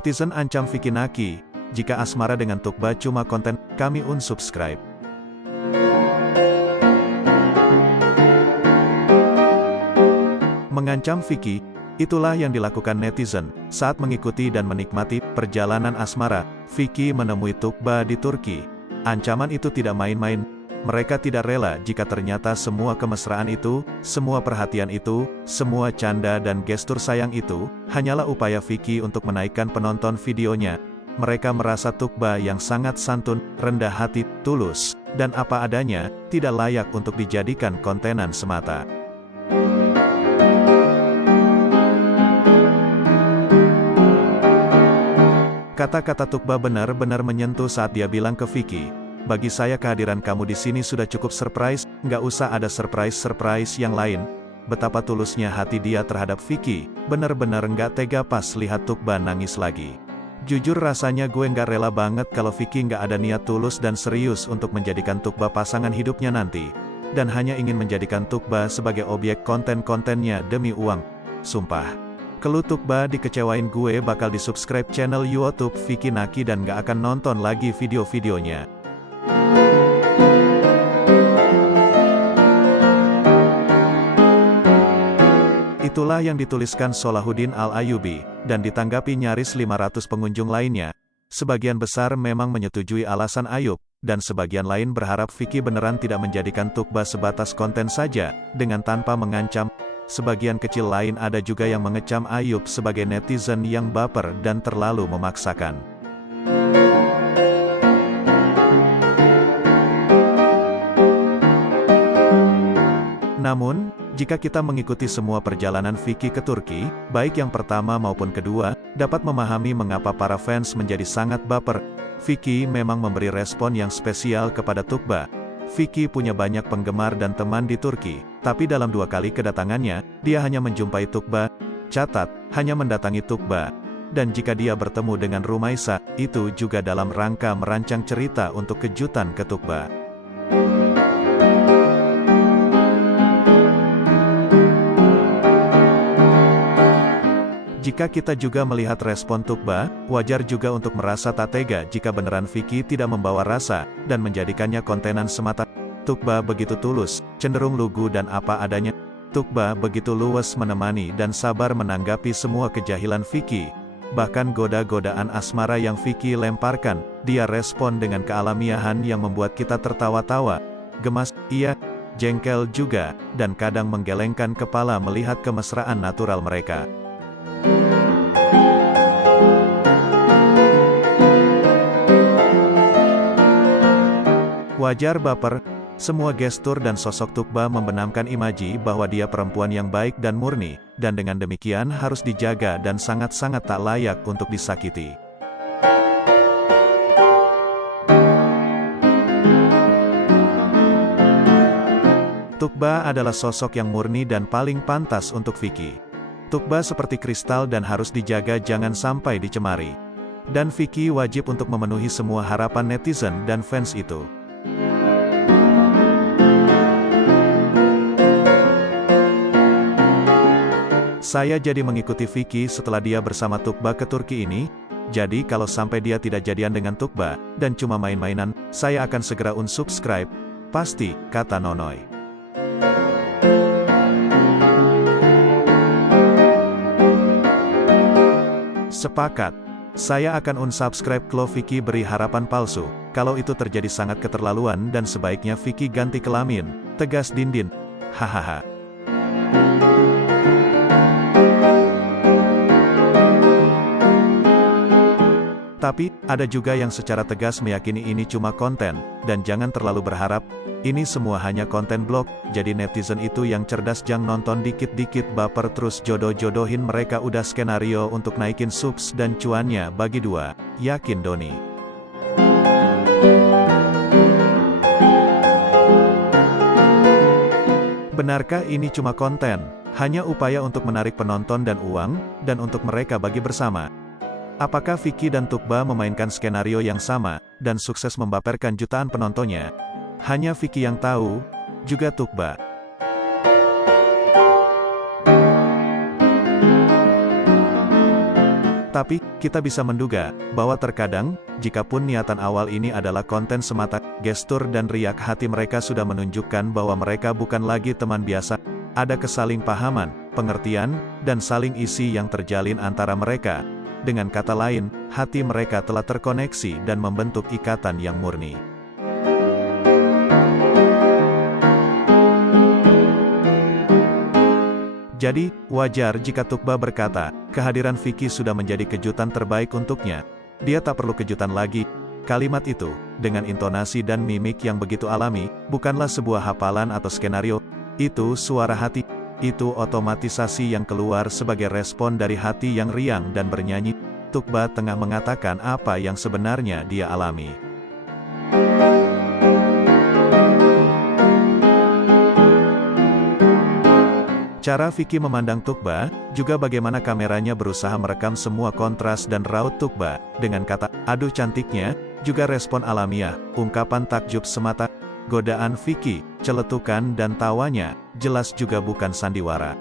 Netizen ancam Vicky Naki, jika asmara dengan Tukba cuma konten, kami unsubscribe. Mengancam Vicky, itulah yang dilakukan netizen, saat mengikuti dan menikmati perjalanan asmara, Vicky menemui Tukba di Turki. Ancaman itu tidak main-main, mereka tidak rela jika ternyata semua kemesraan itu, semua perhatian itu, semua canda dan gestur sayang itu, hanyalah upaya Vicky untuk menaikkan penonton videonya. Mereka merasa Tukba yang sangat santun, rendah hati, tulus, dan apa adanya, tidak layak untuk dijadikan kontenan semata. Kata-kata Tukba benar-benar menyentuh saat dia bilang ke Vicky, "Bagi saya kehadiran kamu di sini sudah cukup surprise, nggak usah ada surprise yang lain." Betapa tulusnya hati dia terhadap Vicky, benar-benar nggak tega pas lihat Tukba nangis lagi. Jujur rasanya gue nggak rela banget kalau Vicky nggak ada niat tulus dan serius untuk menjadikan Tukba pasangan hidupnya nanti, dan hanya ingin menjadikan Tukba sebagai objek konten-kontennya demi uang. Sumpah. Kalau Tukba dikecewain, gue bakal di-subscribe channel YouTube Vicky Naki dan gak akan nonton lagi video-videonya. Itulah yang dituliskan Solahuddin Al-Ayyubi, dan ditanggapi nyaris 500 pengunjung lainnya. Sebagian besar memang menyetujui alasan Ayub, dan sebagian lain berharap Vicky beneran tidak menjadikan Tukba sebatas konten saja, dengan tanpa mengancam. Sebagian kecil lain ada juga yang mengecam Ayub sebagai netizen yang baper dan terlalu memaksakan. Namun, jika kita mengikuti semua perjalanan Vicky ke Turki, baik yang pertama maupun kedua, dapat memahami mengapa para fans menjadi sangat baper. Vicky memang memberi respon yang spesial kepada Tukba. Vicky punya banyak penggemar dan teman di Turki, tapi dalam 2 kali kedatangannya, dia hanya menjumpai Tukba. Catat, hanya mendatangi Tukba. Dan jika dia bertemu dengan Rumaisa, itu juga dalam rangka merancang cerita untuk kejutan ke Tukba. Jika kita juga melihat respon Tukba, wajar juga untuk merasa tak tega jika beneran Vicky tidak membawa rasa, dan menjadikannya kontenan semata. Tukba begitu tulus, cenderung lugu dan apa adanya. Tukba begitu luwes menemani dan sabar menanggapi semua kejahilan Vicky. Bahkan goda-godaan asmara yang Vicky lemparkan, dia respon dengan kealamiahan yang membuat kita tertawa-tawa, gemas, iya, jengkel juga, dan kadang menggelengkan kepala melihat kemesraan natural mereka. Wajar baper, semua gestur dan sosok Tukba membenamkan imaji bahwa dia perempuan yang baik dan murni, dan dengan demikian harus dijaga dan sangat-sangat tak layak untuk disakiti. Tukba adalah sosok yang murni dan paling pantas untuk Vicky. Tukba seperti kristal dan harus dijaga jangan sampai dicemari. Dan Vicky wajib untuk memenuhi semua harapan netizen dan fans itu. Saya jadi mengikuti Vicky setelah dia bersama Tukba ke Turki ini, jadi kalau sampai dia tidak jadian dengan Tukba, dan cuma main-mainan, saya akan segera unsubscribe. Pasti, kata Nonoy. Sepakat. Saya akan unsubscribe kalau Vicky beri harapan palsu. Kalau itu terjadi sangat keterlaluan dan sebaiknya Vicky ganti kelamin, tegas Dindin. Hahaha. Tapi, ada juga yang secara tegas meyakini ini cuma konten, dan jangan terlalu berharap, ini semua hanya konten blog, jadi netizen itu yang cerdas jangan nonton dikit-dikit baper terus jodoh-jodohin mereka udah skenario untuk naikin subs dan cuannya bagi dua, yakin Doni. Benarkah ini cuma konten, hanya upaya untuk menarik penonton dan uang, dan untuk mereka bagi bersama? Apakah Vicky dan Tukba memainkan skenario yang sama, dan sukses membaperkan jutaan penontonnya? Hanya Vicky yang tahu, juga Tukba. Tapi, kita bisa menduga, bahwa terkadang, jikapun niatan awal ini adalah konten semata, gestur dan riak hati mereka sudah menunjukkan bahwa mereka bukan lagi teman biasa. Ada kesalingpahaman, pengertian, dan saling isi yang terjalin antara mereka. Dengan kata lain, hati mereka telah terkoneksi dan membentuk ikatan yang murni. Jadi, wajar jika Tukba berkata, kehadiran Vicky sudah menjadi kejutan terbaik untuknya. Dia tak perlu kejutan lagi. Kalimat itu, dengan intonasi dan mimik yang begitu alami, bukanlah sebuah hafalan atau skenario. Itu suara hati. Itu otomatisasi yang keluar sebagai respon dari hati yang riang dan bernyanyi. Tukba tengah mengatakan apa yang sebenarnya dia alami. Cara Vicky memandang Tukba, juga bagaimana kameranya berusaha merekam semua kontras dan raut Tukba, dengan kata, aduh cantiknya, juga respon alamiah, ungkapan takjub semata, godaan Vicky, celetukan dan tawanya, jelas juga bukan sandiwara.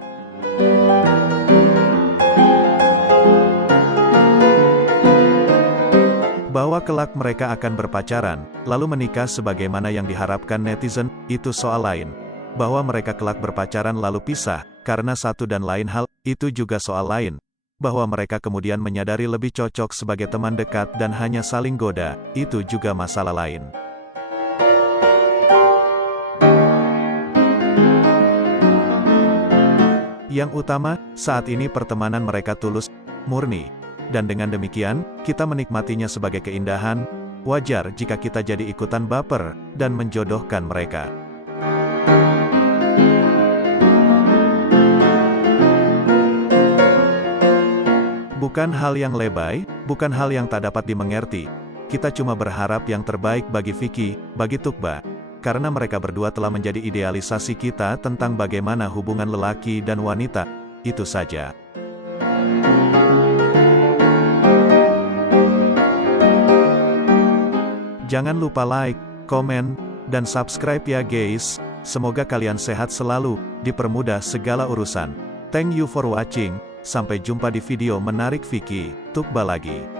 Bahwa kelak mereka akan berpacaran, lalu menikah sebagaimana yang diharapkan netizen, itu soal lain. Bahwa mereka kelak berpacaran lalu pisah, karena satu dan lain hal, itu juga soal lain. Bahwa mereka kemudian menyadari lebih cocok sebagai teman dekat dan hanya saling goda, itu juga masalah lain. Yang utama, saat ini pertemanan mereka tulus, murni. Dan dengan demikian, kita menikmatinya sebagai keindahan. Wajar jika kita jadi ikutan baper, dan menjodohkan mereka. Bukan hal yang lebay, bukan hal yang tak dapat dimengerti. Kita cuma berharap yang terbaik bagi Vicky, bagi Tukba. Karena mereka berdua telah menjadi idealisasi kita tentang bagaimana hubungan lelaki dan wanita. Itu saja. Jangan lupa like, komen, dan subscribe ya guys. Semoga kalian sehat selalu, dipermudah segala urusan. Thank you for watching. Sampai jumpa di video menarik Vicky, Tukba lagi.